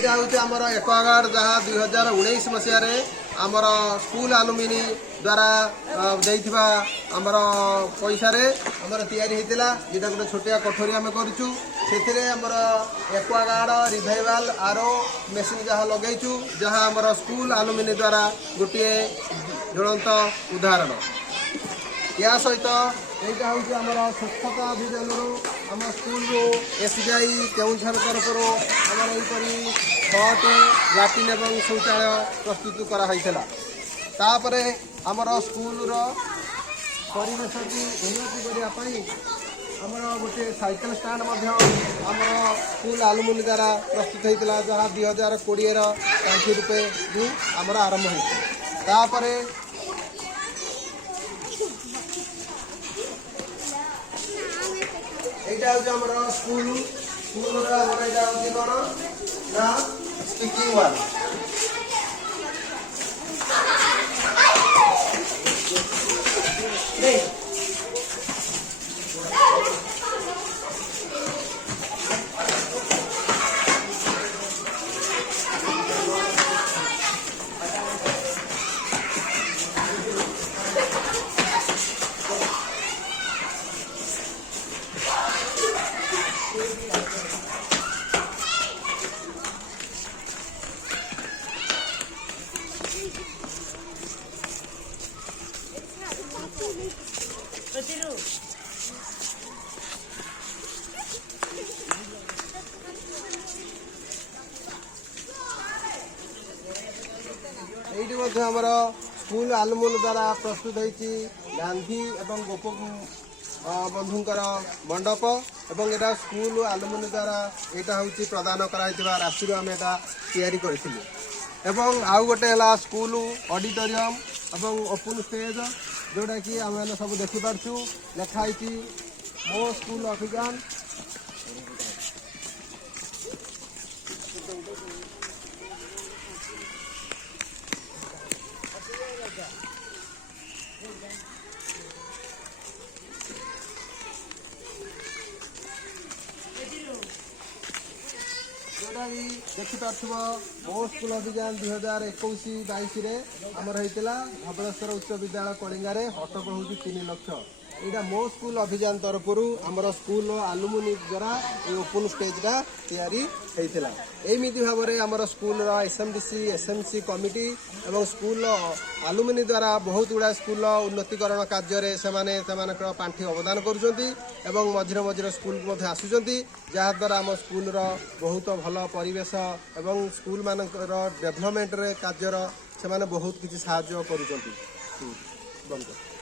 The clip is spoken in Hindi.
এইটা হচ্ছে আমার একোয়াগার্ড যাহা 2019 মସିହାରେ ଆମର ସ୍କୁଲ ଆଲୁମିନି ଦ୍ୱାରା ଦେଇଥିବା ଆମର ପଇସାରେ ଆମର ତିଆରି ହେଇଥିଲା। ଯେଟା ଗୋଟେ ଛୋଟିଆ କୋଠରୀ ଆମେ କରିଛୁ। ସେଥିରେ ଆମର ଏକ୍ୱାଗାର୍ଡ ରିଭାଇଭାଲ ଆରୋ ମେସିନ୍ ଯାହା ଲଗେଇଛୁ, ଯାହା ଆମର ସ୍କୁଲ ଆଲୁମିନି ଦ୍ୱାରା ଗୋଟିଏ ଜ୍ୱଳନ୍ତ ଉଦାହରଣ। या सहित यहाँ हूँ आम स्वच्छता अभियान आम स्कूल एसबीआई केउझर तरफ आमर यहपरी 6टी लाट्रिन और शौचालय प्रस्तुत कराइला। तापरे आमर स्कूल परिवेश की उन्नति करने आमर गोटे साइकेल स्टाण्ड आमर स्कूल आलुमिनि द्वारा प्रस्तुत होता, जहाँ 2020 पांचि रुपये आमर आरंभ होता। এইটা হচ্ছে আমরা স্কুলরা আমরা এটা হচ্ছে কোন না স্পিকিং ওয়াল। এইটি মধ্যে আমার স্কুল আলুমিনি দ্বারা প্রস্তুত হয়েছি গান্ধী এবং গোপবন্ধুঙ্কর মণ্ডপ এবং এটা স্কুল আলুমিনি দ্বারা এটা হচ্ছে প্রদান করা রাশি আমি এটা তৈরি করেছিলু। এবং আউ গোটে হল স্কুল অডিটোরিয়ম এবং ওপেন স্টেজ, जोटा कि आम सब देखिपु लिखाई मो स्कूल अभियान। जोटा कि देखिपु मो स्कूल अभियान 2021-22 आमर होता धवलेश्वर उच्च विद्यालय कलिंगार हटफल हूँ 3 लाख। यहाँ मो स्कूल अभियान तरफ आमर स्कूल आलुमिनि द्वारा ओपन स्टेजा तैयारी होता। एमती भाव में आमर स्कूल एसएमडीसी एसएमसी कमिटी और स्कूल आलुमिनि द्वारा बहुत गुड़ा स्कूल उन्नतिकरण कार्य से पांठि अवदान करुँच मझे मझे स्कूल आसुँच, जहाद्वारा आम स्कूल बहुत भल परिवेश एवं स्कूल मानकर डेभलपमेंट कार्यर से बहुत किसी साहाय्य करुँच।